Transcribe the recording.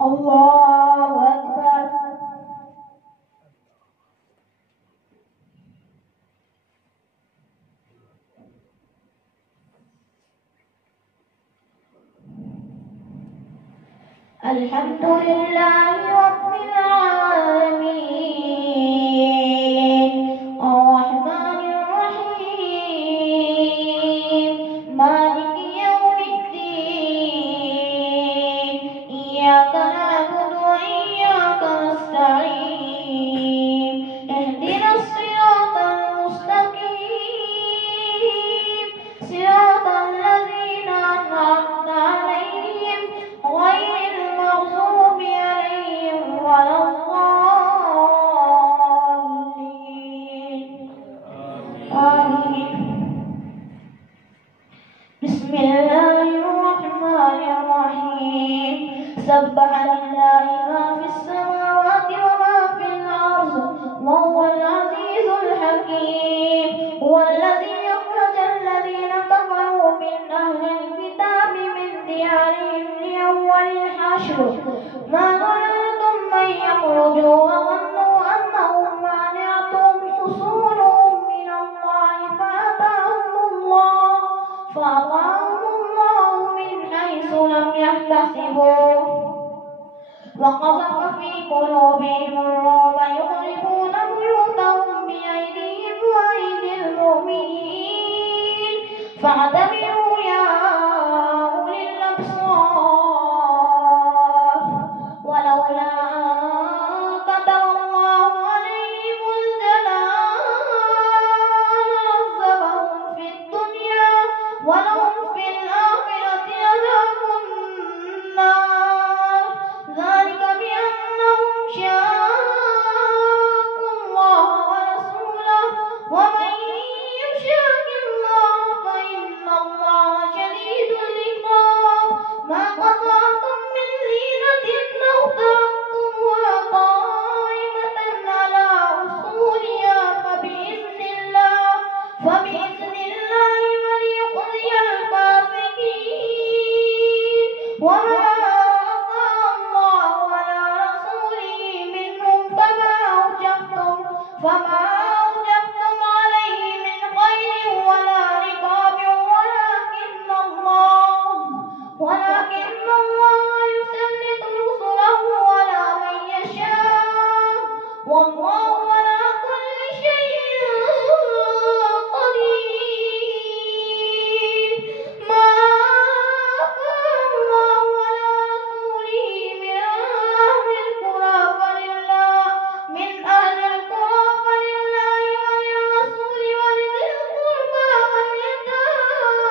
الله أكبر. الحمد لله رب العالمين الرحمن الرحيم مالك يوم الدين إياك نعبد وإياك نستعين اهدنا الصراط المستقيم صراط الذين أنعمت عليهم غير المغضوب عليهم ولا الضالين آمين. بسم الله الرحمن الرحيم سبح لله ما في السماوات وما في الأرض وهو العزيز الحكيم هو الذي أخرج الذين كفروا من أهل الكتاب من ديارهم لأول الحشر ما ظننتم أن يخرجوا وظنوا أنهم مانعتهم حصونهم من الله فأتاهم الله من حيث لم يحتسبوا وقذف في قلوبهم الرعب يخربون بيوتهم بأيديهم وأيدي المؤمنين فاعتبروا يا أولي الأبصار ولولا أن كتب الله عليهم الجلال عذبهم في الدنيا ولهم في الآخرة عذاب النار ذلك بأنهم شاقوا الله ورسوله ومن يشاق الله فإن الله شديد العقاب ما قطعتم من لينة أو تركتموها قائمة على أصولها فبإذن الله وليخزي الفاسقين وما أطاع الله على رسوله منهم فما أوجفتم عليه من خير ولا رقاب ولكن الله يسلط رسله على من يشاء والله على كل شيء قدير ما أفاء الله على رسوله من أهل القرى فلله وللرسول ولذي القربى واليتامى